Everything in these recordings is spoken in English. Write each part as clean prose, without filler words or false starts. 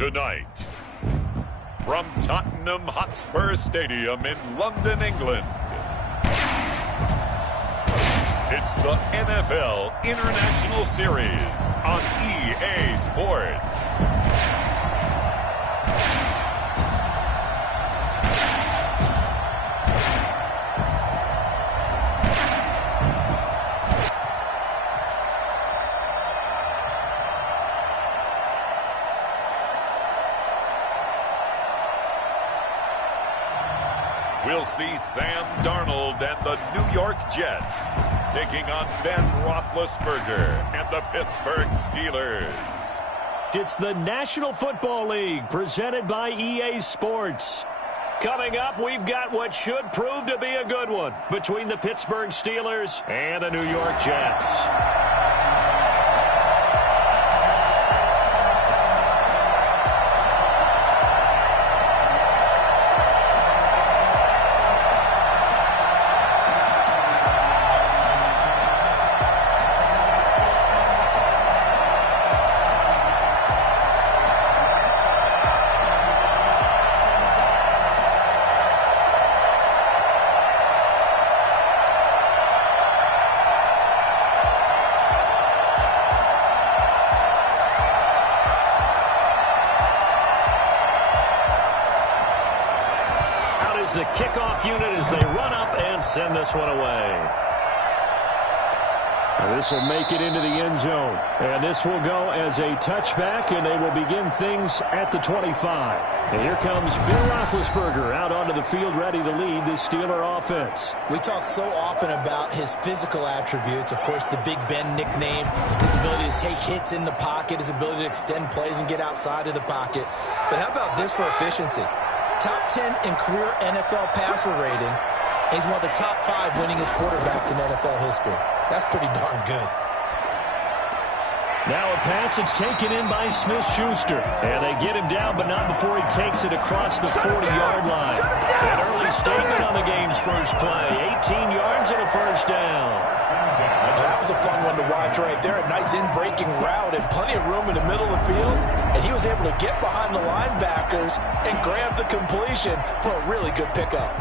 Tonight, from Tottenham Hotspur Stadium in London, England, it's the NFL International Series on EA Sports. We'll see Sam Darnold and the New York Jets taking on Ben Roethlisberger and the Pittsburgh Steelers. It's the National Football League presented by EA Sports. Coming up, we've got what should prove to be a good one between the Pittsburgh Steelers and the New York Jets. The kickoff unit as they run up and send this one away. This will make it into the end zone. And this will go as a touchback, and they will begin things at the 25. And here comes Bill Roethlisberger out onto the field ready to lead this Steeler offense. We talk so often about his physical attributes. Of course, the Big Ben nickname, his ability to take hits in the pocket, his ability to extend plays and get outside of the pocket. But how about this for efficiency? Top 10 in career NFL passer rating. He's one of the top 5 winningest quarterbacks in NFL history. That's pretty darn good. Now a pass that's taken in by Smith-Schuster. And they get him down, but not before he takes it across the 40-yard line. An early statement on the game's first play. 18 yards and a first down. That was a fun one to watch right there. A nice in-breaking route and plenty of room in the middle of the field. And he was able to get behind the linebackers and grab the completion for a really good pickup.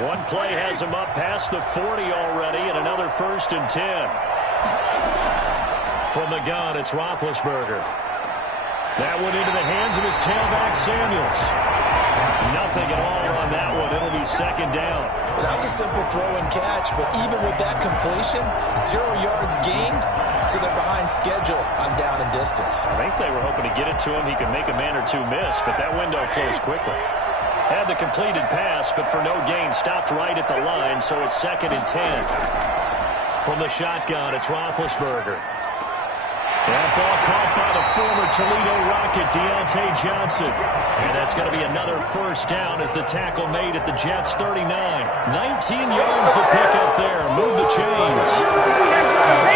One play has him up past the 40 already, and another 1st and 10. From the gun, it's Roethlisberger. That one into the hands of his tailback, Samuels. Nothing at all on that one. It'll be second down. Well, that was a simple throw and catch, but even with that completion, 0 yards gained, so they're behind schedule on down and distance. I think they were hoping to get it to him. He could make a man or two miss, but that window closed quickly. Had the completed pass, but for no gain, stopped right at the line, so it's 2nd and 10. From the shotgun, it's Roethlisberger. That ball caught by the former Toledo Rocket, Deontay Johnson. And that's going to be another first down as the tackle made at the Jets' 39. 19 yards to pick up there. Move the chains.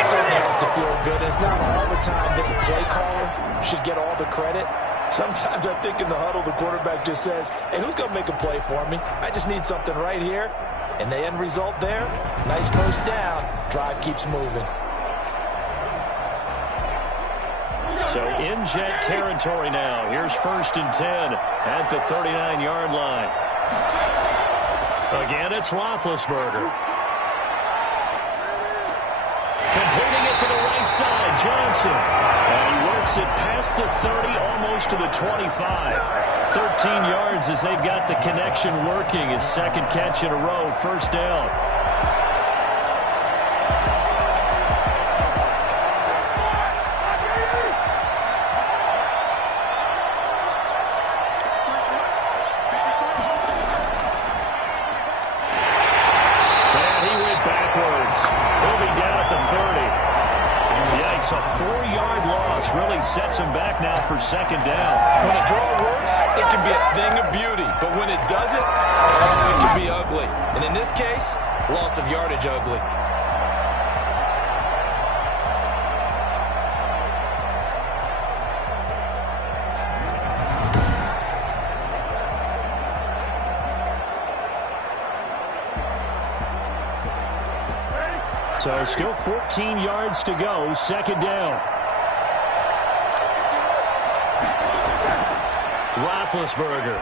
It certainly has to feel good. It's not all the time that the play caller should get all the credit. Sometimes I think in the huddle, the quarterback just says, hey, who's going to make a play for me? I just need something right here. And the end result there, nice first down. Drive keeps moving. So in Jet territory now. Here's 1st and 10 at the 39-yard line. Again, it's Roethlisberger. Completing it to the right side, Johnson. And he works it past the 30, almost to the 25. 13 yards as they've got the connection working. His 2nd catch in a row, first down. A 4-yard loss really sets him back now for 2nd down. When a draw works, it can be a thing of beauty. But when it doesn't, it can be ugly. And in this case, loss of yardage ugly. So still 14 yards to go, second down. Roethlisberger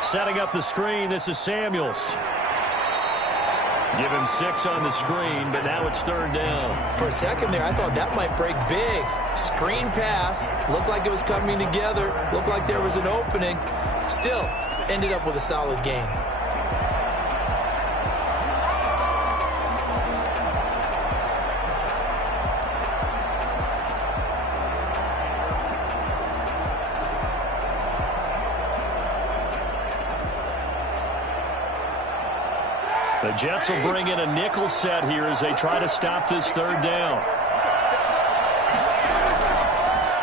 setting up the screen. This is Samuels. Give him 6 on the screen, but now it's third down. For a second there, I thought that might break big. Screen pass. Looked like it was coming together. Looked like there was an opening. Still, ended up with a solid game. The Jets will bring in a nickel set here as they try to stop this third down.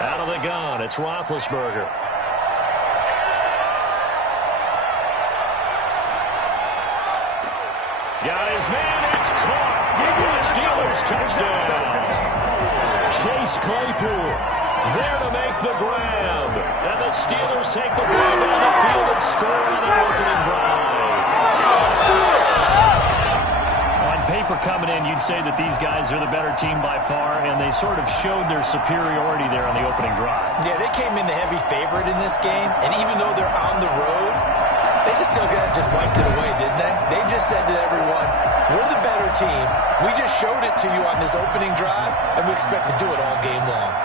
Out of the gun, it's Roethlisberger. Got his man, it's caught. For the Steelers, touchdown. Chase Claypool there to make the grab. And the Steelers take the ball down the field and score on the opening drive. Paper coming in, you'd say that these guys are the better team by far, and they sort of showed their superiority there on the opening drive. Yeah, they came in the heavy favorite in this game, and even though they're on the road, they just still got just wiped it away, didn't they? They just said to everyone, we're the better team. We just showed it to you on this opening drive, and we expect to do it all game long.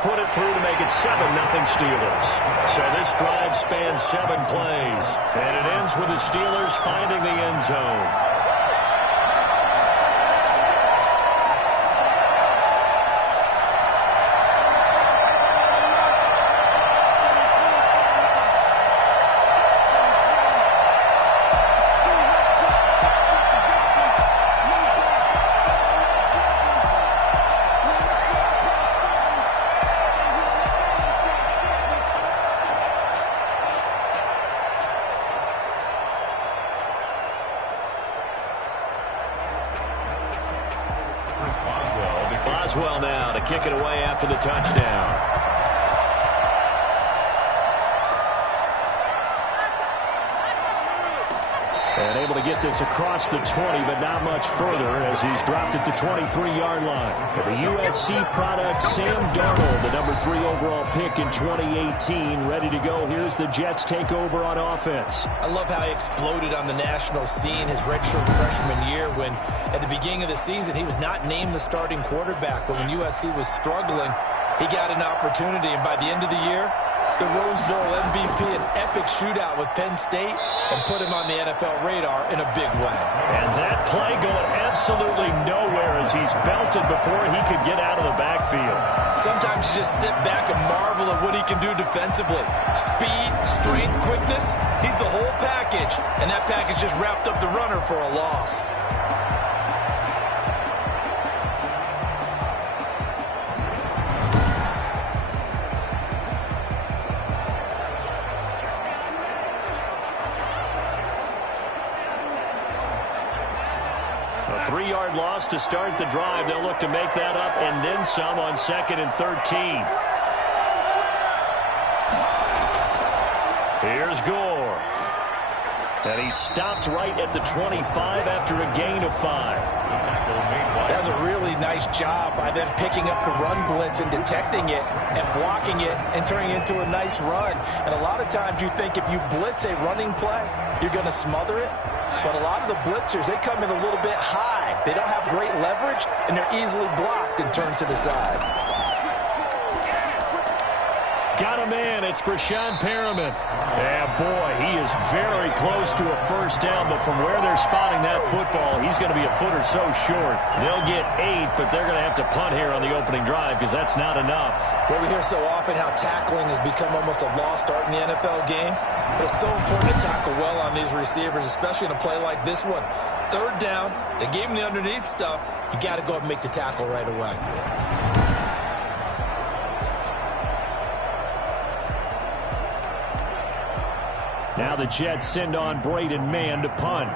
Put it through to make it 7-0 Steelers. So this drive spans 7 plays, and it ends with the Steelers finding the end zone. Boswell now to kick it away after the touchdown. And able to get this across the 20, but not much further as he's dropped it to 23-yard line. For the USC product, Sam Darnold, the number 3 overall pick in 2018, ready to go. Here's the Jets take over on offense. I love how he exploded on the national scene his redshirt freshman year when, at the beginning of the season, he was not named the starting quarterback. But when USC was struggling, he got an opportunity. And by the end of the year, the Rose Bowl MVP, an epic shootout with Penn State, and put him on the NFL radar in a big way. And that play going absolutely nowhere as he's belted before he could get out of the backfield. Sometimes you just sit back and marvel at what he can do defensively. Speed, strength, quickness, he's the whole package, and that package just wrapped up the runner for a loss. A 3-yard loss to start the drive. They'll look to make that up and then some on 2nd and 13. Here's Gore. And he stopped right at the 25 after a gain of 5. That was a really nice job by them picking up the run blitz and detecting it and blocking it and turning it into a nice run. And a lot of times you think if you blitz a running play, you're going to smother it. But a lot of the blitzers, they come in a little bit high. They don't have great leverage, and they're easily blocked and turned to the side. Got a man. It's Brashad Perriman. Yeah, boy, he is very close to a first down, but from where they're spotting that football, he's going to be a foot or so short. They'll get 8, but they're going to have to punt here on the opening drive because that's not enough. Well, we hear so often how tackling has become almost a lost art in the NFL game, but it's so important to tackle well on these receivers, especially in a play like this one. Third down, they gave him the underneath stuff. You got to go up and make the tackle right away. Now the Jets send on Braden Mann to punt.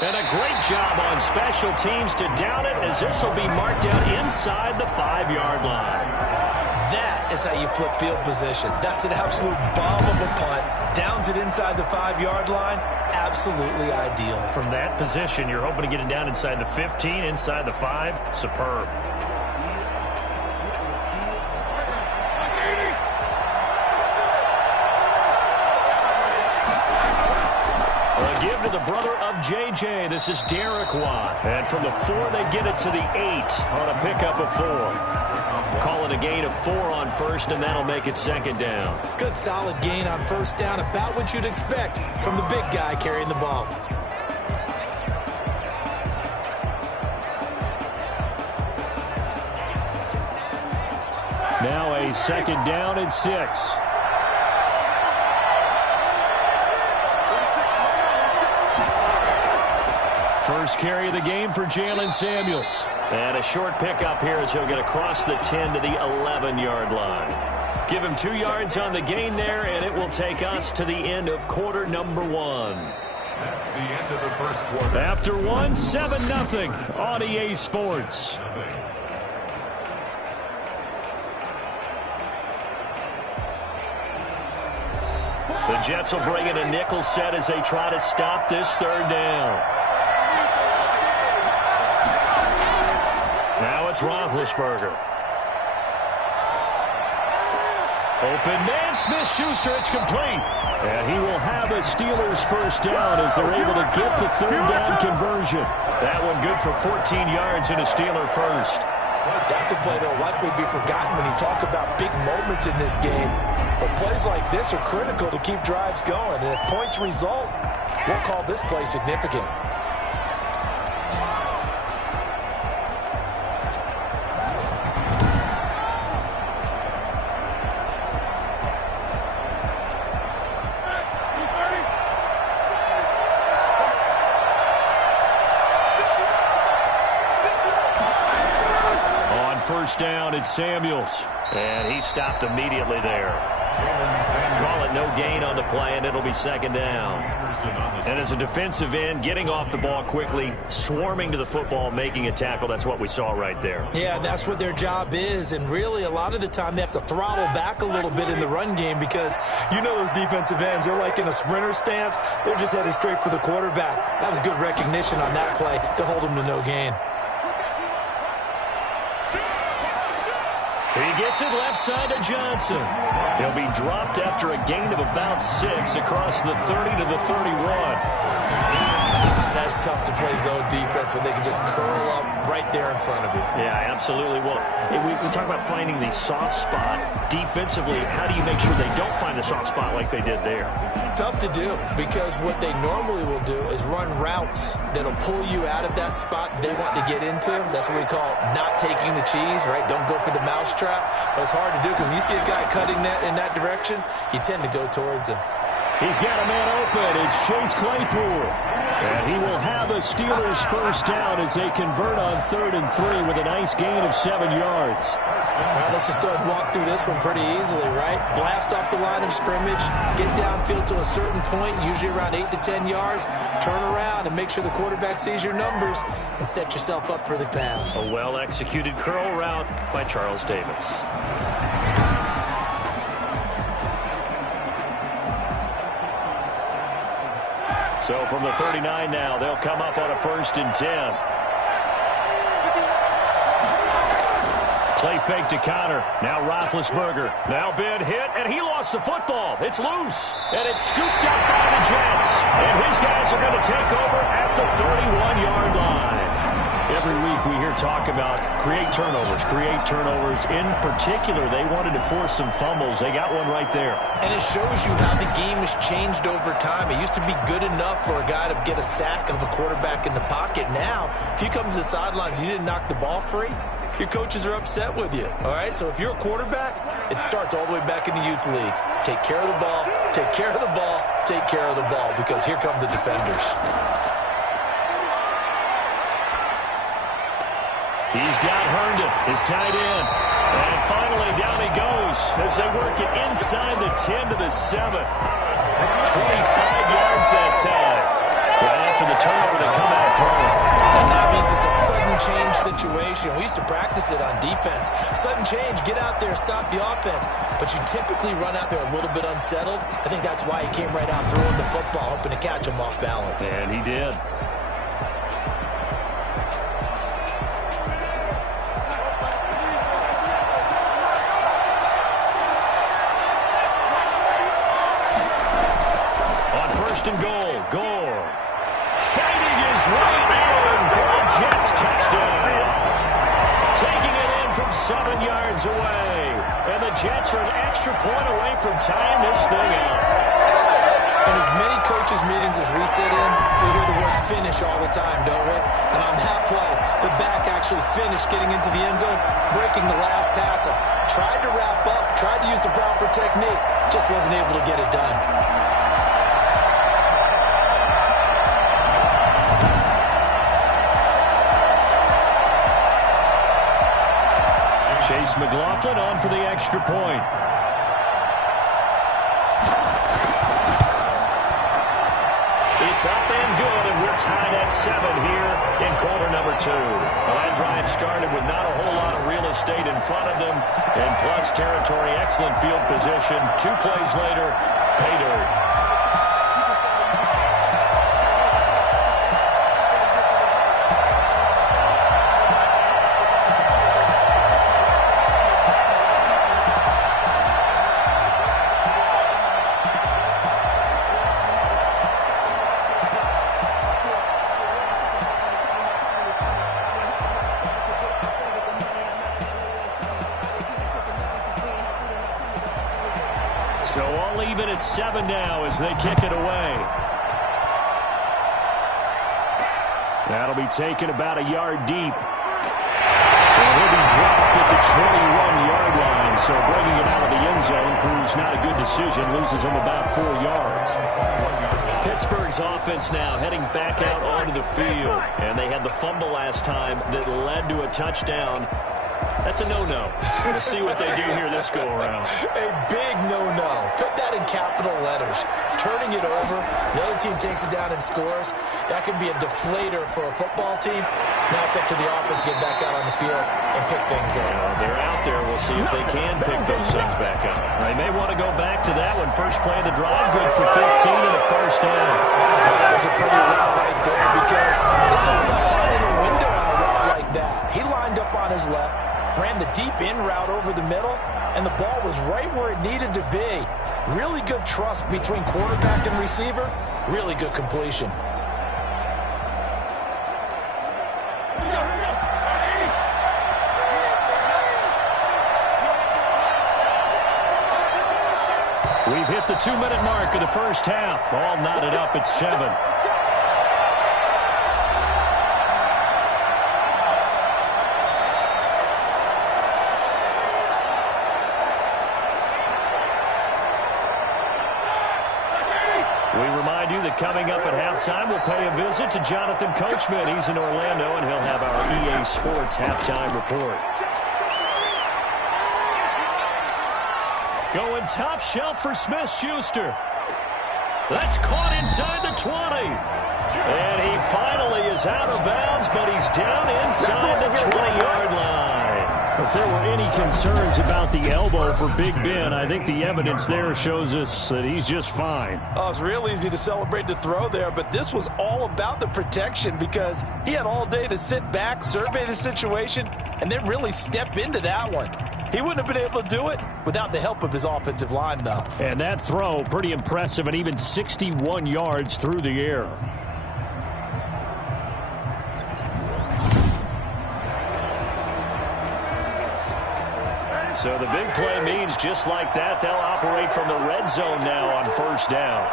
And a great job on special teams to down it, as this will be marked out inside the 5-yard line. That is how you flip field position. That's an absolute bomb of a punt. Downs it inside the 5-yard line. Absolutely ideal. From that position, you're hoping to get it down inside the 15, inside the 5. Superb. A give to the brother of J.J. This is Derek Watt. And from the 4, they get it to the 8 on a pickup of 4. Calling a gain of 4 on first, and that'll make it second down. Good solid gain on first down, about what you'd expect from the big guy carrying the ball. Now a second down and 6. First carry of the game for Jalen Samuels. And a short pickup here as he'll get across the 10 to the 11-yard line. Give him 2 yards on the gain there, and it will take us to the end of quarter number 1. That's the end of the first quarter. After 1, 7-0 on EA Sports. The Jets will bring in a nickel set as they try to stop this third down. Now it's Roethlisberger. Open man, Smith-Schuster, it's complete. And he will have a Steelers first down as they're able to get the third down conversion. That one good for 14 yards and a Steeler first. That's a play that'll likely be forgotten when you talk about big moments in this game. But plays like this are critical to keep drives going. And if points result, we'll call this play significant. First down, it's Samuels. And he stopped immediately there. Call it no gain on the play, and it'll be second down. And as a defensive end, getting off the ball quickly, swarming to the football, making a tackle, that's what we saw right there. Yeah, that's what their job is. And really, a lot of the time, they have to throttle back a little bit in the run game because you know those defensive ends, they're like in a sprinter stance. They're just headed straight for the quarterback. That was good recognition on that play to hold him to no gain. He gets it left side to Johnson. He'll be dropped after a gain of about 6 across the 30 to the 31. That's tough to play zone defense when they can just curl up right there in front of you. Yeah, absolutely. Well, we talk about finding the soft spot defensively. How do you make sure they don't find the soft spot like they did there? Tough to do because what they normally will do is run routes that'll pull you out of that spot they want to get into. That's what we call not taking the cheese, right? Don't go for the mousetrap. But it's hard to do because when you see a guy cutting that in that direction, you tend to go towards him. He's got a man open. It's Chase Claypool. And he will have a Steelers first down as they convert on 3rd and 3 with a nice gain of 7 yards. All right, let's just go ahead and walk through this one pretty easily, right? Blast off the line of scrimmage, get downfield to a certain point, usually around 8 to 10 yards, turn around and make sure the quarterback sees your numbers and set yourself up for the pass. A well-executed curl route by Charles Davis. So from the 39 now, they'll come up on a 1st and 10. Play fake to Connor. Now Roethlisberger. Now Ben hit, and he lost the football. It's loose, and it's scooped up by the Jets. And his guys are going to take over at the 31-yard line. Every week we hear talk about create turnovers. In particular, they wanted to force some fumbles. They got one right there. And it shows you how the game has changed over time. It used to be good enough for a guy to get a sack of a quarterback in the pocket. Now, if you come to the sidelines and you didn't knock the ball free, your coaches are upset with you. All right? So if you're a quarterback, it starts all the way back in the youth leagues. Take care of the ball, take care of the ball, take care of the ball, because here come the defenders. He's got Herndon, his tight end. And finally, down he goes as they work it inside the 10 to the 7. 25 yards that time. Well, after the turnover, they come out throwing. And that means it's a sudden change situation. We used to practice it on defense. Sudden change, get out there, stop the offense. But you typically run out there a little bit unsettled. I think that's why he came right out throwing the football, hoping to catch him off balance. And he did. On first and goal, Gore. Fighting his way in for a Jets touchdown. Taking it in from 7 yards away. And the Jets are an extra point away from tying this thing out. In as many coaches' meetings as we sit in, we hear the word finish all the time, don't we? And on that play, the back actually finished getting into the end zone, breaking the last tackle. Tried to wrap up, tried to use the proper technique, just wasn't able to get it done. Chase McLaughlin on for the extra point. It's up and good, and we're tied at 7 here in quarter number 2. Well, that drive started with not a whole lot of real estate in front of them, and plus territory, excellent field position. 2 plays later, pay dirt. So all even at 7 now as they kick it away. That'll be taken about a yard deep. And he'll be dropped at the 21-yard line. So bringing it out of the end zone proves not a good decision. Loses him about 4 yards. Pittsburgh's offense now heading back out onto the field. And they had the fumble last time that led to a touchdown. That's a no-no. We'll see what they do here this go-around. A big no-no. Put that in capital letters. Turning it over, the other team takes it down and scores. That can be a deflator for a football team. Now it's up to the offense to get back out on the field and pick things up. They're out there. We'll see if they can pick those things back up. They may want to go back to that one. First play of the drive, good for 15 and a first down. That was a pretty route right there because it's all about finding a window on a route like that. He lined up on his left, ran the deep in route over the middle, and the ball was right where it needed to be. Really good trust between quarterback and receiver. Really good completion. We've hit the 2-minute mark of the first half. All knotted up at 7. We remind you that coming up at halftime, we'll pay a visit to Jonathan Coachman. He's in Orlando, and he'll have our EA Sports halftime report. Going top shelf for Smith-Schuster. That's caught inside the 20. And he finally is out of bounds, but he's down inside the 20-yard line. If there were any concerns about the elbow for Big Ben, I think the evidence there shows us that he's just fine. Oh, it's real easy to celebrate the throw there, but this was all about the protection because he had all day to sit back, survey the situation, and then really step into that one. He wouldn't have been able to do it without the help of his offensive line, though. And that throw, pretty impressive, and even 61 yards through the air. So the big play means just like that, they'll operate from the red zone now on first down.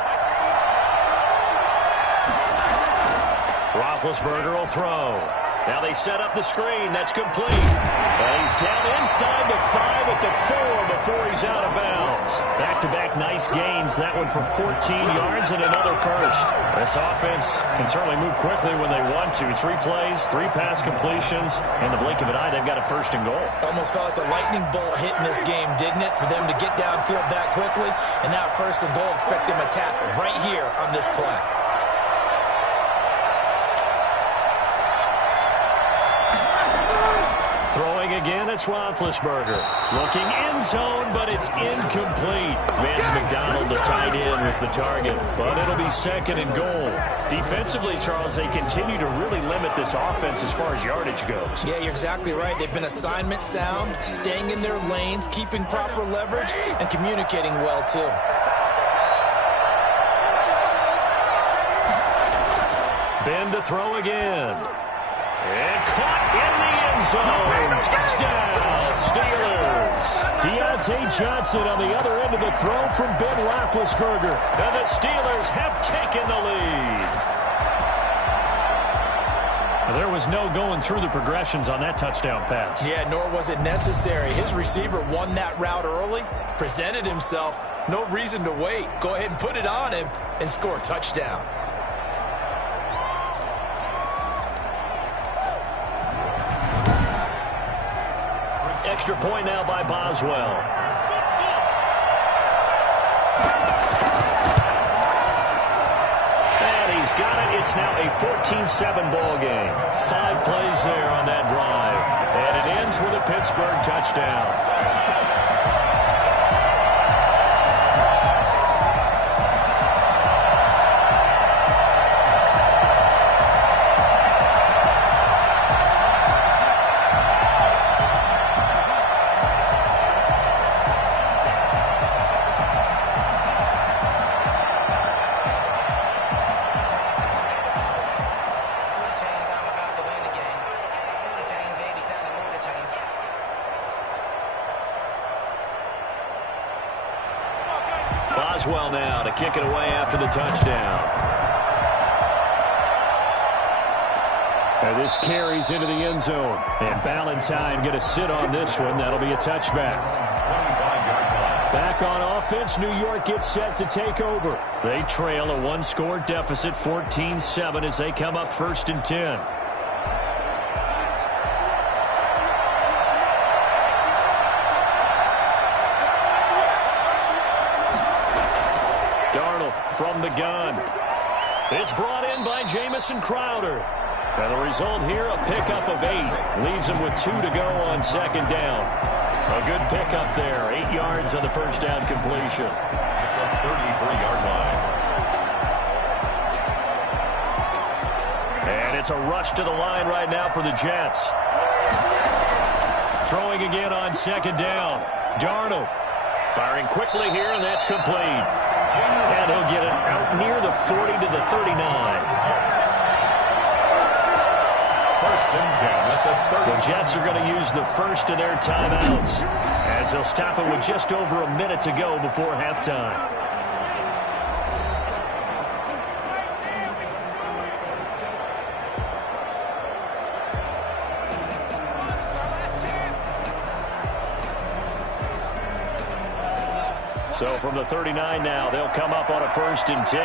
Roethlisberger will throw. Now they set up the screen. That's complete. And he's down inside the 5 at the 4 before he's out of bounds. Back-to-back nice gains. That one for 14 yards and another first. This offense can certainly move quickly when they want to. 3 plays, 3 pass completions. In the blink of an eye, they've got a first and goal. Almost felt like a lightning bolt hit in this game, didn't it? For them to get downfield that quickly. And now first and goal, expect them to tackle right here on this play. again, it's Roethlisberger. Looking end zone, but it's incomplete. Vance McDonald, the tight end, was the target, but it'll be second and goal. Defensively, Charles, they continue to really limit this offense as far as yardage goes. Yeah, you're exactly right. They've been assignment sound, staying in their lanes, keeping proper leverage, and communicating well, too. Ben to throw again. And caught in the end zone. Touchdown, Steelers. Deontay Johnson on the other end of the throw from Ben Roethlisberger. And the Steelers have taken the lead. Now, there was no going through the progressions on that touchdown pass. Yeah, nor was it necessary. His receiver won that route early, presented himself. No reason to wait. Go ahead and put it on him and score a touchdown. Extra point now by Boswell. And he's got it. It's now a 14-7 ball game. 5 plays there on that drive. And it ends with a Pittsburgh touchdown. Boswell now to kick it away after the touchdown. And this carries into the end zone. And Ballantyne going to sit on this one. That'll be a touchback. Back on offense, New York gets set to take over. They trail a 1-score deficit, 14-7, as they come up 1st and 10. From the gun. It's brought in by Jamison Crowder. And the result here, a pickup of 8. Leaves him with 2 to go on 2nd down. A good pickup there. 8 yards on the first down completion. At the 33-yard line. And it's a rush to the line right now for the Jets. Throwing again on 2nd down. Darnold firing quickly here, and that's complete. And he'll get it out near the 40 to the 39. 1st and 10 at the 30. The Jets are going to use the first of their timeouts as they'll stop it with just over a minute to go before halftime. So from the 39 now, they'll come up on a 1st and 10.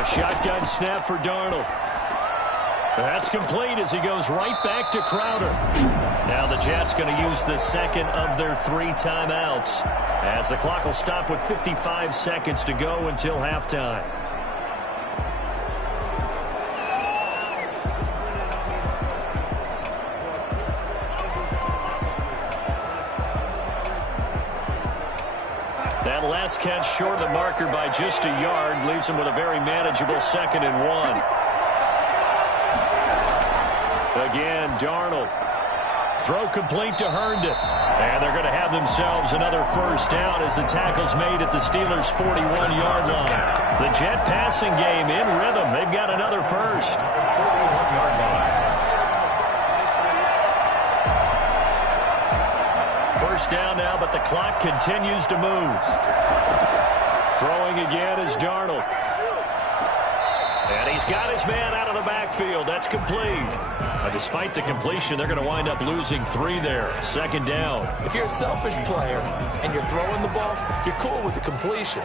A shotgun snap for Darnold. That's complete as he goes right back to Crowder. Now the Jets going to use the second of their 3 timeouts as the clock will stop with 55 seconds to go until halftime. That last catch short of the marker by just a yard leaves him with a very manageable 2nd and 1. Again, Darnold. Throw complete to Herndon. And they're going to have themselves another first down as the tackle's made at the Steelers' 41-yard line. The Jet passing game in rhythm. They've got another first. 41-yard line. First down now, but the clock continues to move. Throwing again is Darnold. And he's got his man out of the backfield. That's complete. Despite the completion, they're going to wind up losing 3 there. 2nd down. If you're a selfish player and you're throwing the ball, you're cool with the completion.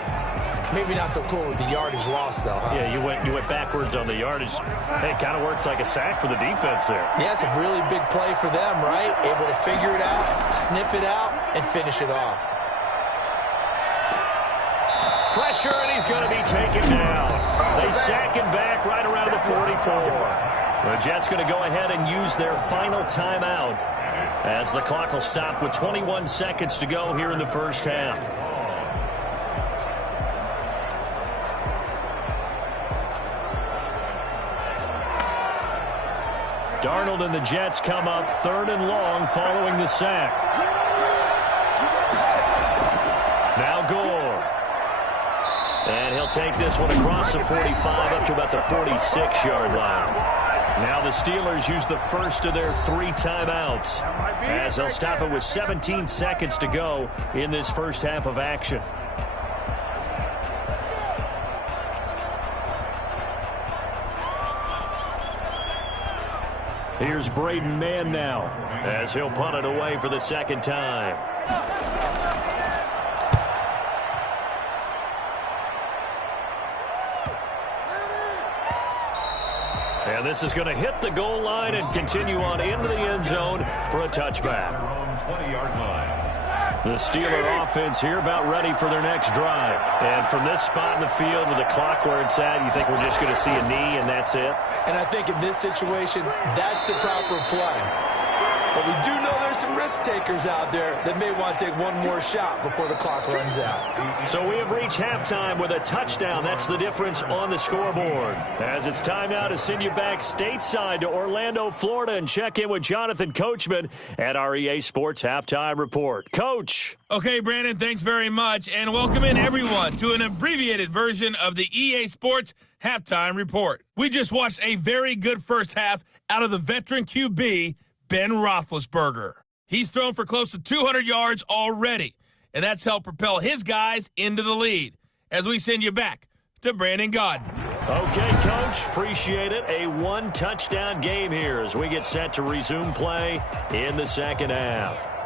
Maybe not so cool with the yardage loss, though, huh? Yeah, you went backwards on the yardage. Hey, it kind of works like a sack for the defense there. Yeah, it's a really big play for them, right? Able to figure it out, sniff it out, and finish it off. pressure, and he's going to be taken down. They sack him back right around the 44. The Jets going to go ahead and use their final timeout as the clock will stop with 21 seconds to go here in the first half. Darnold and the Jets come up 3rd and long following the sack. Now Gore. And he'll take this one across the 45 up to about the 46-yard line. Now the Steelers use the first of their 3 timeouts as they'll stop it with 17 seconds to go in this first half of action. Here's Braden Mann now as he'll punt it away for the second time. And this is going to hit the goal line and continue on into the end zone for a touchback. 20-yard line. The Steeler offense here about ready for their next drive. And from this spot in the field with the clock where it's at, you think we're just going to see a knee and that's it? And I think in this situation, that's the proper play. But we do know there's some risk takers out there that may want to take one more shot before the clock runs out. So we have reached halftime with a touchdown. That's the difference on the scoreboard. As it's time now to send you back stateside to Orlando, Florida, and check in with Jonathan Coachman at our EA Sports Halftime Report. Coach. Okay, Brandon, thanks very much. And welcome in, everyone, to an abbreviated version of the EA Sports Halftime Report. We just watched a very good first half out of the veteran QB, Ben Roethlisberger. He's thrown for close to 200 yards already, and that's helped propel his guys into the lead. As we send you back to Brandon Gaudin. Okay, Coach, appreciate it. A 1-touchdown game here as we get set to resume play in the second half.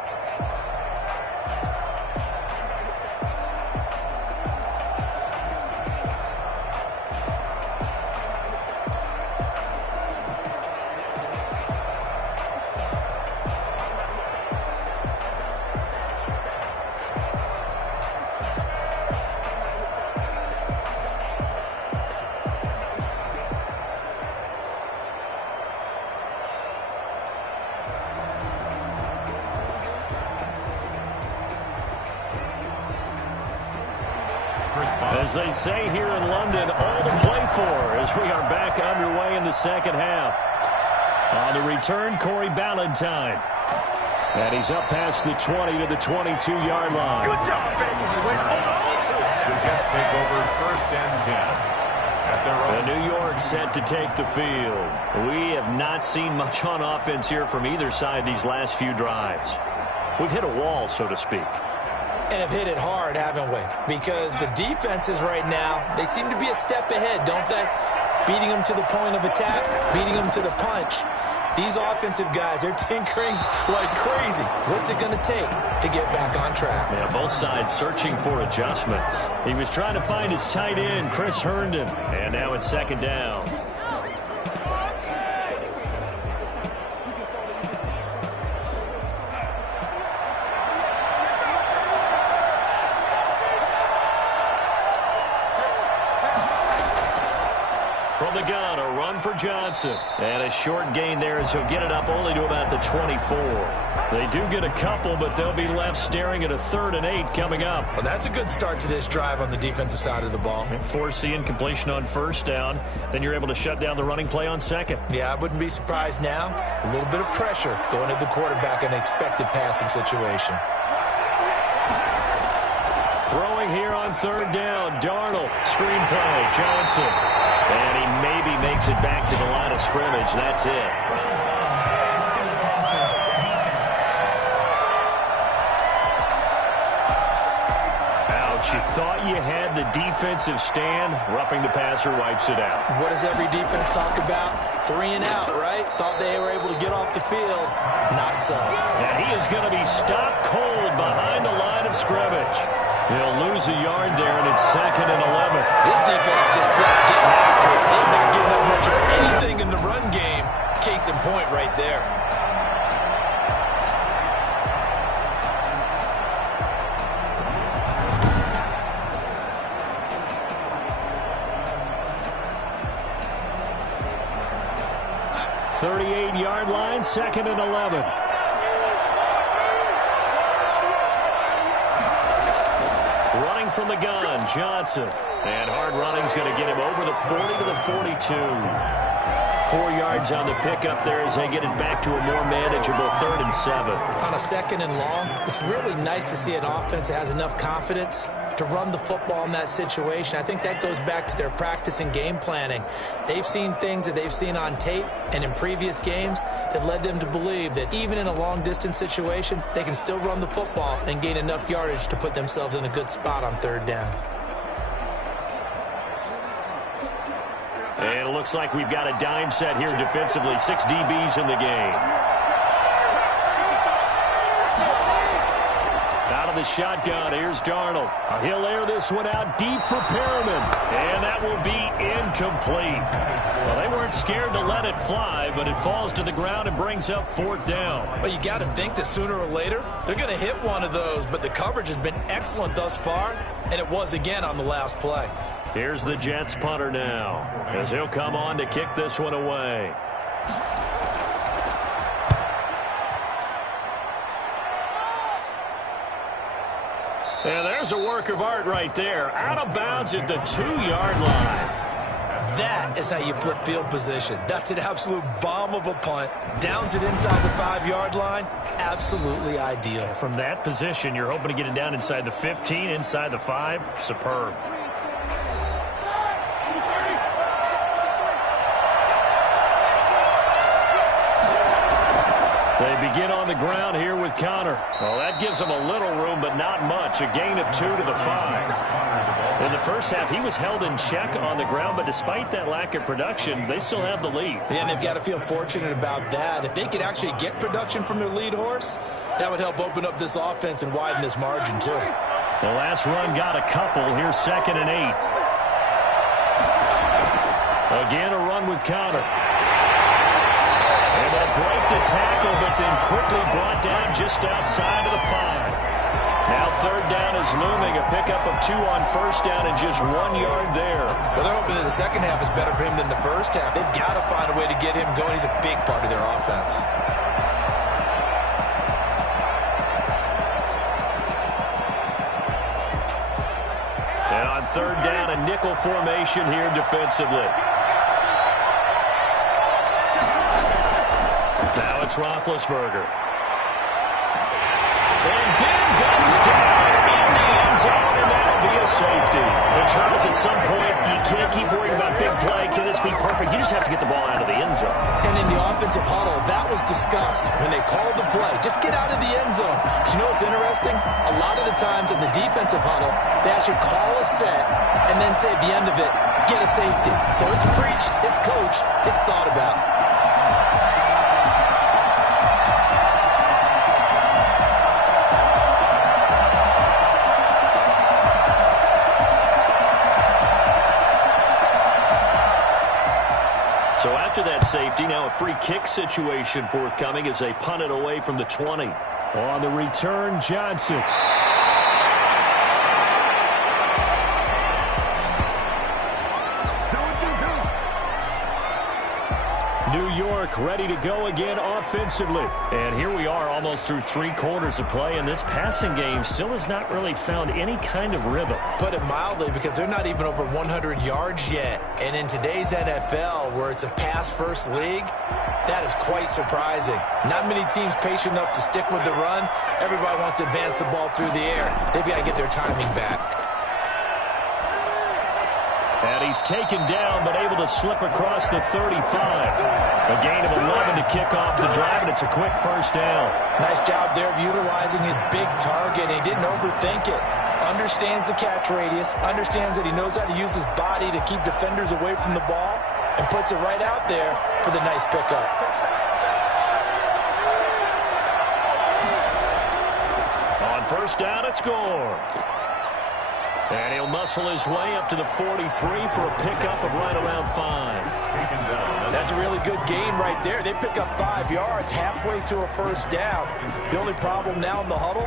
As they say here in London, all to play for as we are back underway in the second half. On the return, Corey Ballantyne. And he's up past the 20 to the 22-yard line. Good job, baby. The Jets take over 1st and 10. At their own. New York set to take the field. We have not seen much on offense here from either side these last few drives. We've hit a wall, so to speak. And have hit it hard, haven't we? Because the defenses right now, they seem to be a step ahead, don't they? Beating them to the point of attack, beating them to the punch. These offensive guys are tinkering like crazy. What's it going to take to get back on track? Yeah, both sides searching for adjustments. He was trying to find his tight end, Chris Herndon. And now it's second down. From the gun, a run for Johnson. And a short gain there as he'll get it up only to about the 24. They do get a couple, but they'll be left staring at a 3rd and 8 coming up. Well, that's a good start to this drive on the defensive side of the ball. Force the incompletion on 1st down. Then you're able to shut down the running play on 2nd. Yeah, I wouldn't be surprised now. A little bit of pressure going at the quarterback in an expected passing situation. Throwing here on 3rd down. Darnold, screenplay, Johnson. And he maybe makes it back to the line of scrimmage. That's it. Ouch, you thought you had the defensive stand. Roughing the passer wipes it out. What does every defense talk about? 3 and out, right? Thought they were able to get off the field. Not so. And he is going to be stopped cold behind the line of scrimmage. He'll lose a yard there, and it's 2nd and 11. This defense is just flat getting after it. They're not giving up much of anything in the run game. Case in point right there. 2nd and 11. Running from the gun, Johnson. And hard running's going to get him over the 40 to the 42. 4 yards on the pickup there as they get it back to a more manageable 3rd and 7. On a 2nd and long, it's really nice to see an offense that has enough confidence to run the football in that situation. I think that goes back to their practice and game planning. They've seen things that they've seen on tape and in previous games that led them to believe that even in a long-distance situation, they can still run the football and gain enough yardage to put themselves in a good spot on 3rd down. And it looks like we've got a dime set here defensively. 6 DBs in the game. Out of the shotgun, here's Darnold. He'll air this one out deep for Perriman. And that will be incomplete. Well, they weren't scared to let it fly, but it falls to the ground and brings up 4th down. Well, you got to think that sooner or later, they're going to hit one of those, but the coverage has been excellent thus far, and it was again on the last play. Here's the Jets punter now, as he'll come on to kick this one away. And there's a work of art right there. Out of bounds at the 2-yard line. That is how you flip field position. That's an absolute bomb of a punt. Downs it inside the 5-yard line. Absolutely ideal. From that position, you're hoping to get it down inside the 15, inside the 5. Superb. They begin on the ground here with Connor. Well, that gives them a little room, but not much. A gain of 2 to the 5. In the first half, he was held in check on the ground, but despite that lack of production, they still have the lead. Yeah, and they've got to feel fortunate about that. If they could actually get production from their lead horse, that would help open up this offense and widen this margin, too. The last run got a couple. Here's 2nd and 8. Again, a run with Connor. And they'll break the tackle, but then quickly brought down just outside of the 5. Now 3rd down is looming. A pickup of 2 on 1st down and just 1 yard there. Well, they're hoping that the second half is better for him than the first half. They've got to find a way to get him going. He's a big part of their offense. And on 3rd down, a nickel formation here defensively. Now it's Roethlisberger. And Ben goes down in the end zone, and that'll be a safety. And Charles, at some point, you can't keep worrying about big play. Can this be perfect? You just have to get the ball out of the end zone. And in the offensive huddle, that was discussed when they called the play. Just get out of the end zone. But you know what's interesting? A lot of the times in the defensive huddle, they actually call a set and then say at the end of it, get a safety. So it's preached, it's coached, it's thought about. So after that safety, now a free kick situation forthcoming as they punt it away from the 20. On the return, Johnson. New York ready to go again offensively. And here we are almost through 3 quarters of play, and this passing game still has not really found any kind of rhythm. Put it mildly, because they're not even over 100 yards yet. And in today's NFL, where it's a pass-first league, that is quite surprising. Not many teams patient enough to stick with the run. Everybody wants to advance the ball through the air. They've got to get their timing back. And he's taken down, but able to slip across the 35. A gain of 11 to kick off the drive, and it's a quick 1st down. Nice job there of utilizing his big target. He didn't overthink it. Understands the catch radius, understands that he knows how to use his body to keep defenders away from the ball, and puts it right out there for the nice pickup. On 1st down, it's Gore. And he'll muscle his way up to the 43 for a pickup of right around 5. That's a really good gain right there. They pick up 5 yards halfway to a 1st down. The only problem now in the huddle,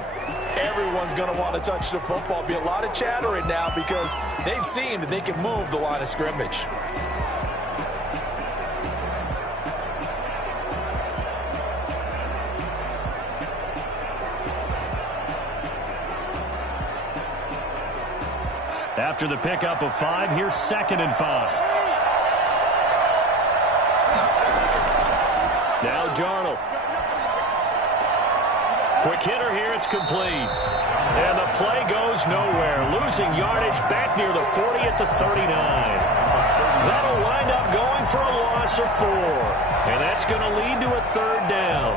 everyone's going to want to touch the football. Be a lot of chattering now because they've seen that they can move the line of scrimmage. After the pickup of 5, here's 2nd and 5. Now Darnold. Quick hitter here, it's complete. And the play goes nowhere. Losing yardage back near the 40 at the 39. That'll wind up going for a loss of 4. And that's going to lead to a 3rd down.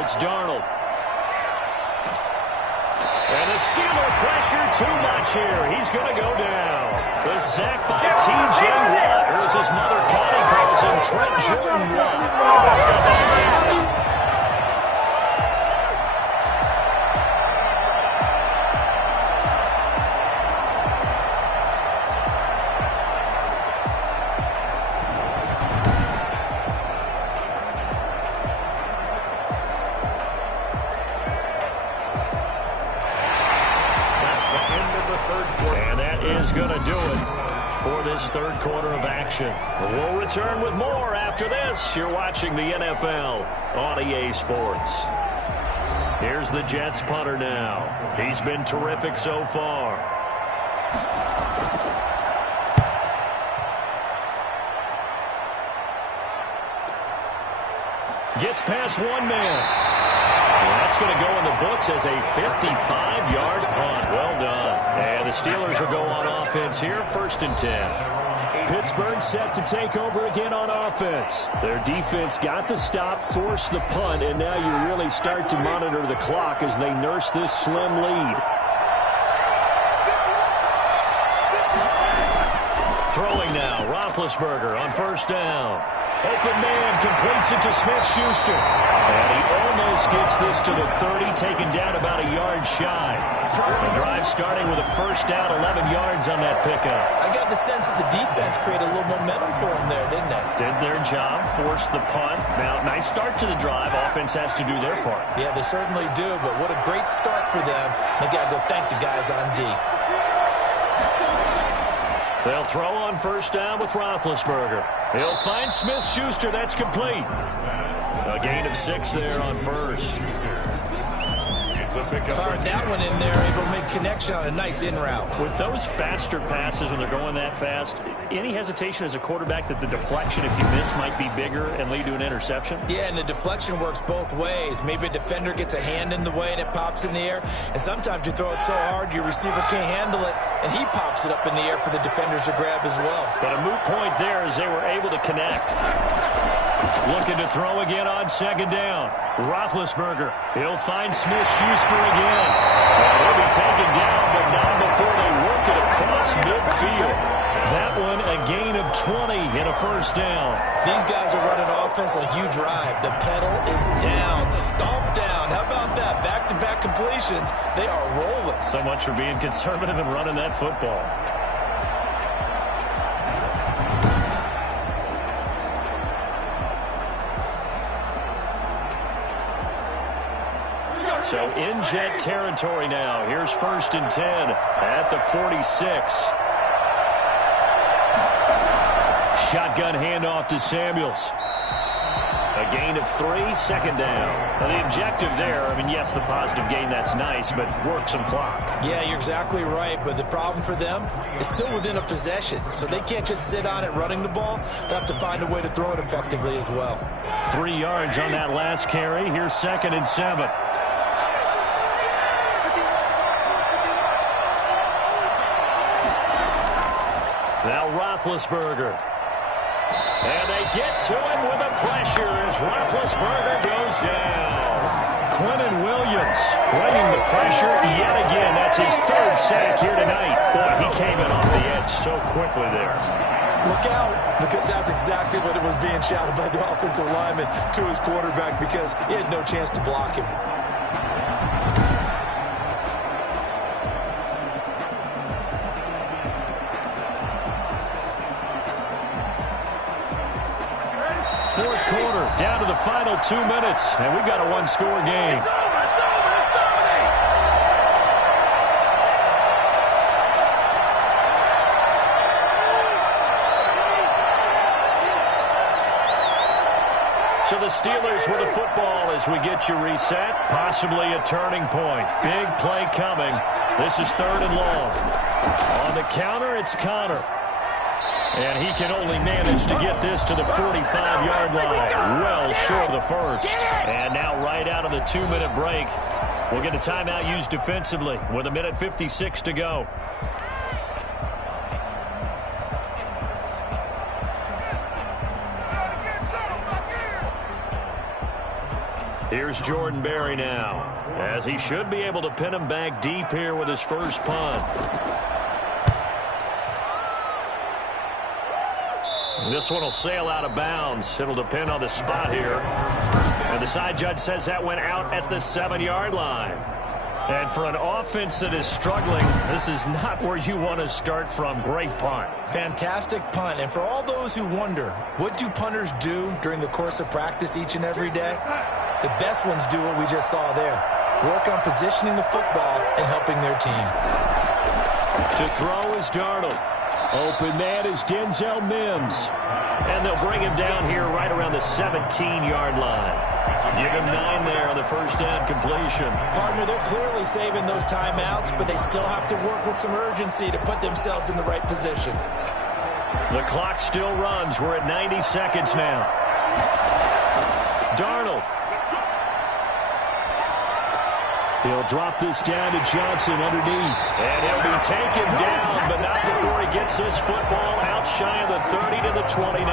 It's Darnold. And the Steeler pressure too much here. He's going to go down. The sack by T.J. Watt, or as his mother Connie calls him, Trent Jordan Watt. Going to do it for this 3rd quarter of action. We'll return with more after this. You're watching the NFL on EA Sports. Here's the Jets punter now. He's been terrific so far. Gets past one man. That's going to go in the books as a 55-yard punt. Well done. And the Steelers will go on offense here, 1st and 10. Pittsburgh set to take over again on offense. Their defense got the stop, forced the punt, and now you really start to monitor the clock as they nurse this slim lead. Throwing now, Roethlisberger on 1st down. Open man completes it to Smith-Schuster. And he almost gets this to the 30, taken down about a yard shy. The drive starting with a 1st down, 11 yards on that pickup. I got the sense that the defense created a little momentum for them there, didn't they? Did their job, forced the punt. Now, nice start to the drive. Offense has to do their part. Yeah, they certainly do, but what a great start for them. They got to go thank the guys on D. They'll throw on 1st down with Roethlisberger. He'll find Smith-Schuster. That's complete. A gain of 6 there on 1st. Fired that one in there, able to make connection on a nice in route. With those faster passes when they're going that fast, any hesitation as a quarterback that the deflection, if you miss, might be bigger and lead to an interception? Yeah, and the deflection works both ways. Maybe a defender gets a hand in the way and it pops in the air. And sometimes you throw it so hard your receiver can't handle it, and he pops it up in the air for the defenders to grab as well. But a moot point there as they were able to connect. Looking to throw again on 2nd down. Roethlisberger. He'll find Smith-Schuster again. He'll be taken down, but not before they work it across midfield. That one a gain of 20 and a 1st down. These guys are running offense like you drive. The pedal is down, stomp down. How about that? Back-to-back completions. They are rolling. So much for being conservative and running that football. So in Jet territory now. Here's 1st and 10 at the 46. Shotgun handoff to Samuels. A gain of 3, 2nd down. Now the objective there, I mean, yes, the positive gain, that's nice, but work some clock. Yeah, you're exactly right, but the problem for them is still within a possession, so they can't just sit on it running the ball. They'll have to find a way to throw it effectively as well. 3 yards on that last carry. Here's 2nd and 7. Now Roethlisberger. And they get to him with the pressure as Roethlisberger goes down. Quinnen Williams bringing the pressure yet again. That's his 3rd sack here tonight. Boy, he came in off the edge so quickly there. Look out, because that's exactly what it was being shouted by the offensive lineman to his quarterback, because he had no chance to block him. final 2 minutes, and we've got a one-score game. So the Steelers with the football as we get you reset. Possibly a turning point. Big play coming. This is 3rd and long. On the counter, it's Connor. And he can only manage to get this to the 45-yard line. Well short of the first. And now right out of the 2-minute break, we'll get a timeout used defensively with 1:56 to go. Here's Jordan Berry now, as he should be able to pin him back deep here with his first punt. This one will sail out of bounds. It'll depend on the spot here. And the side judge says that went out at the 7-yard line. And for an offense that is struggling, this is not where you want to start from. Great punt. Fantastic punt. And for all those who wonder, what do punters do during the course of practice each and every day? The best ones do what we just saw there. Work on positioning the football and helping their team. To throw is Darnold. Open man is Denzel Mims. And they'll bring him down here right around the 17-yard line. Give him 9 there on the first down completion. Partner, they're clearly saving those timeouts, but they still have to work with some urgency to put themselves in the right position. The clock still runs. We're at 90 seconds now. Darnold. He'll drop this down to Johnson underneath. And he'll be taken down, but not before he gets this football out shy of the 30 to the 29.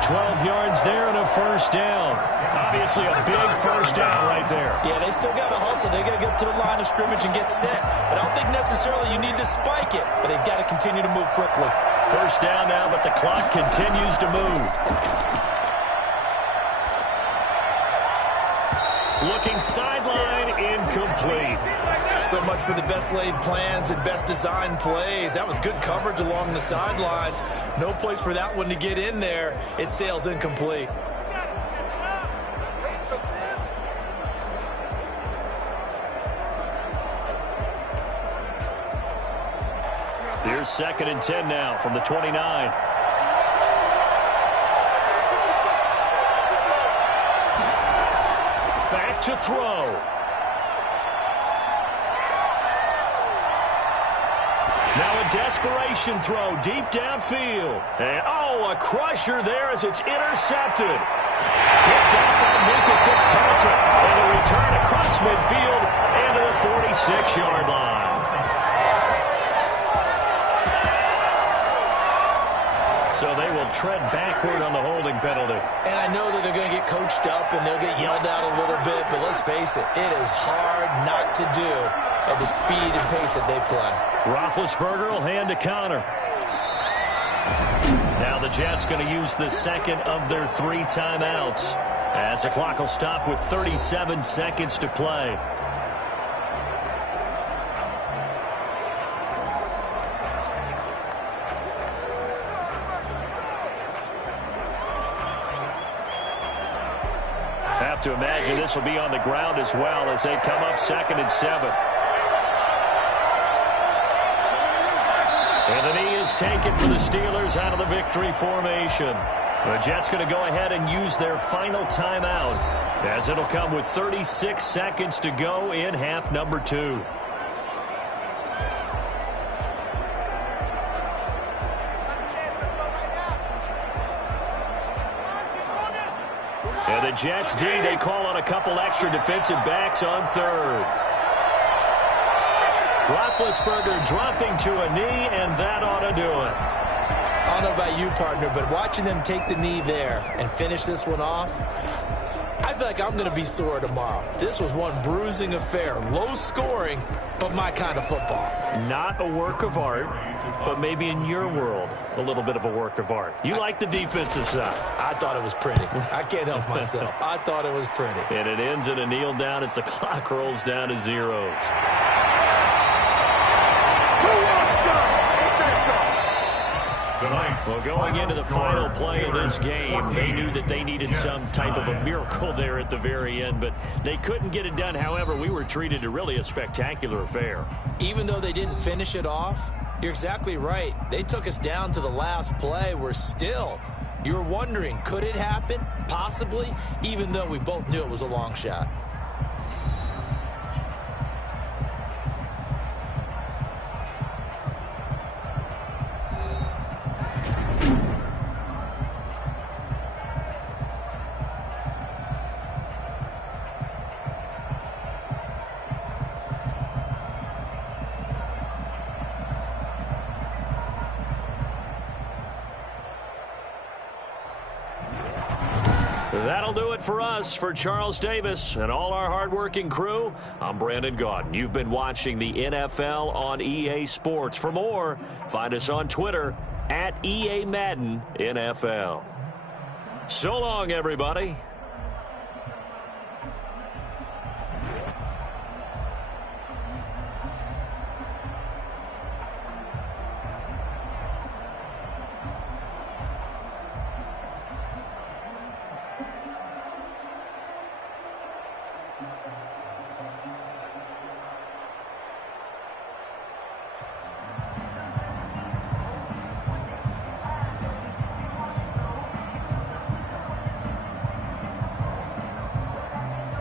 12 yards there and a first down. Obviously a big first down right there. Yeah, they still got to hustle. They got to get to the line of scrimmage and get set. But I don't think necessarily you need to spike it, but they've got to continue to move quickly. First down now, but the clock continues to move. Looking sideline, incomplete. So much for the best laid plans and best designed plays. That was good coverage along the sidelines. No place for that one to get in there. It sails incomplete. Here's 2nd and 10 now from the 29. To throw. Now a desperation throw deep downfield. And a crusher there as it's intercepted. Picked up by Minka Fitzpatrick. And a return across midfield and to the 46-yard line. So they will tread backward on the holding penalty. And I know that they're going to get coached up and they'll get yelled at a little bit, but let's face it, it is hard not to do at the speed and pace that they play. Roethlisberger will hand to Connor. Now the Jets going to use the second of their 3 timeouts as the clock will stop with 37 seconds to play. To imagine this will be on the ground as well as they come up 2nd and 7. And the knee is taken for the Steelers out of the victory formation. The Jets going to go ahead and use their final timeout as it'll come with 36 seconds to go in half number 2. And the Jets D, they call on a couple extra defensive backs on 3rd. Roethlisberger dropping to a knee, and that ought to do it. I don't know about you, partner, but watching them take the knee there and finish this one off, I feel like I'm going to be sore tomorrow. This was one bruising affair. Low scoring, but my kind of football. Not a work of art, but maybe in your world, a little bit of a work of art. You like the defensive side. I thought it was pretty. I can't help myself. I thought it was pretty. And it ends in a kneel down as the clock rolls down to zeros. Well, going into the final play of this game, they knew that they needed some type of a miracle there at the very end, but they couldn't get it done. However, we were treated to really a spectacular affair. Even though they didn't finish it off, you're exactly right. They took us down to the last play. You were wondering, could it happen? Possibly, even though we both knew it was a long shot. That'll do it for us. For Charles Davis and all our hardworking crew, I'm Brandon Gaudin. You've been watching the NFL on EA Sports. For more, find us on Twitter at EA Madden NFL. So long, everybody.